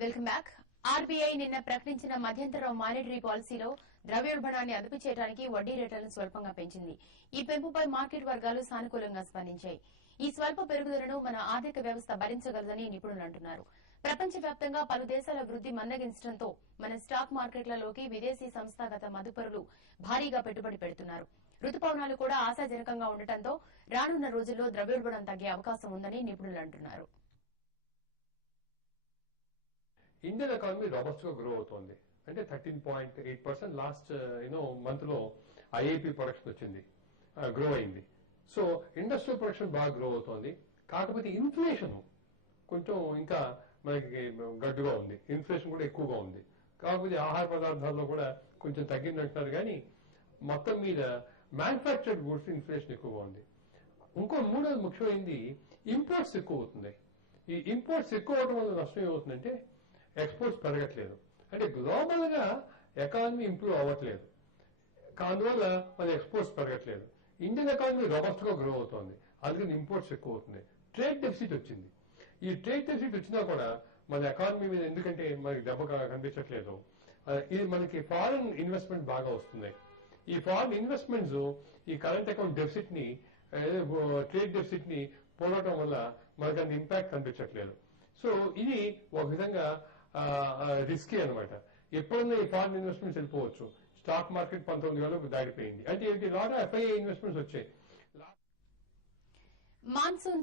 Welcome back. RBI నిన్న ప్రకటించిన మధ్యంతర మానిటరీ పాలసీలో ద్రవ్యోల్బణాన్ని అదుపు చేయడానికి వడ్డీ రేట్లను స్వల్పంగా పెంచింది. ఈ పెంపుపై మార్కెట్ వర్గాలు సానుకూలంగా స్పందించాయి. ఈ స్వల్ప పెరుగుదలను మన ఆర్థిక వ్యవస్థ భరించగలదని నిపుణులు అంటున్నారు. ప్రపంచవ్యాప్తంగా పలు దేశాల వృద్ది మందగించడంతో మన స్టాక్ మార్కెట్లలోకి విదేశీ సంస్థాగత మదుపరులు భారీగా పెట్టుబడి పెడుతున్నారు. రుతుపవనాలు కూడా ఆశాజనకంగా ఉండటంతో రానున్న రోజుల్లో ద్రవ్యోల్బణం తగ్గే అవకాశం ఉందని నిపుణులు అంటున్నారు. ఇండియన్ ఎకానమీ రాబస్ట్ గా గ్రో అవుతోంది. అంటే 13.8% లాస్ట్ మంత్ లో ఐఐపి ప్రొడక్షన్ వచ్చింది, గ్రో అయింది. సో ఇండస్ట్రియల్ ప్రొడక్షన్ బాగా గ్రో అవుతోంది. కాకపోతే ఇన్ఫ్లేషన్ కొంచెం ఇంకా మనకి గడ్డుగా ఉంది. ఇన్ఫ్లేషన్ కూడా ఎక్కువగా ఉంది. కాకపోతే ఆహార పదార్థాల్లో కూడా కొంచెం తగ్గిందంటున్నారు. కానీ మొత్తం మీద మ్యానుఫ్యాక్చర్డ్ గూడ్స్ ఇన్ఫ్లేషన్ ఎక్కువగా ఉంది. ఇంకో మూడోది ముఖ్యమైనది ఇంపోర్ట్స్ ఎక్కువ అవుతుంది. ఈ ఇంపోర్ట్స్ ఎక్కువ అవడం వల్ల నష్టం ఏమవుతుందంటే ఎక్స్పోర్ట్స్ పెరగట్లేదు. అంటే గ్లోబల్ గా ఎకానమీ ఇంప్రూవ్ అవ్వట్లేదు. అందువల్ల మన ఎక్స్పోర్ట్స్ పెరగట్లేదు. ఇండియన్ ఎకానమీ రాబస్ట్ గా గ్రో అవుతోంది. అందుకని ఇంపోర్ట్స్ ఎక్కువ అవుతుంది. ట్రేడ్ డెఫిసిట్ వచ్చింది. ఈ ట్రేడ్ డెఫిసిట్ వచ్చినా కూడా మన ఎకానమీ మీద ఎందుకంటే మనకి దెబ్బ కనిపించట్లేదు. ఇది మనకి ఫారిన్ ఇన్వెస్ట్మెంట్ బాగా వస్తున్నాయి. ఈ ఫారిన్ ఇన్వెస్ట్మెంట్స్ ఈ కరెంట్ అకౌంట్ డెఫిసిట్ ని, ట్రేడ్ డెఫిసిట్ ని పోవడం వల్ల మనకి అంత ఇంపాక్ట్ కనిపించట్లేదు. సో ఇది ఒక విధంగా రిస్కీ అనమాట. ఎప్పుడన్నా ఈ ఫారిన్ ఇన్వెస్ట్మెంట్స్ వెళ్ళిపోవచ్చు. స్టాక్ మార్కెట్ 19,000 దాటిపోయింది. అంటే ఏంటి, లాట్ ఆఫ్ ఎఫ్ఐఐ ఇన్వెస్ట్మెంట్స్ వచ్చాయి. మాన్సూన్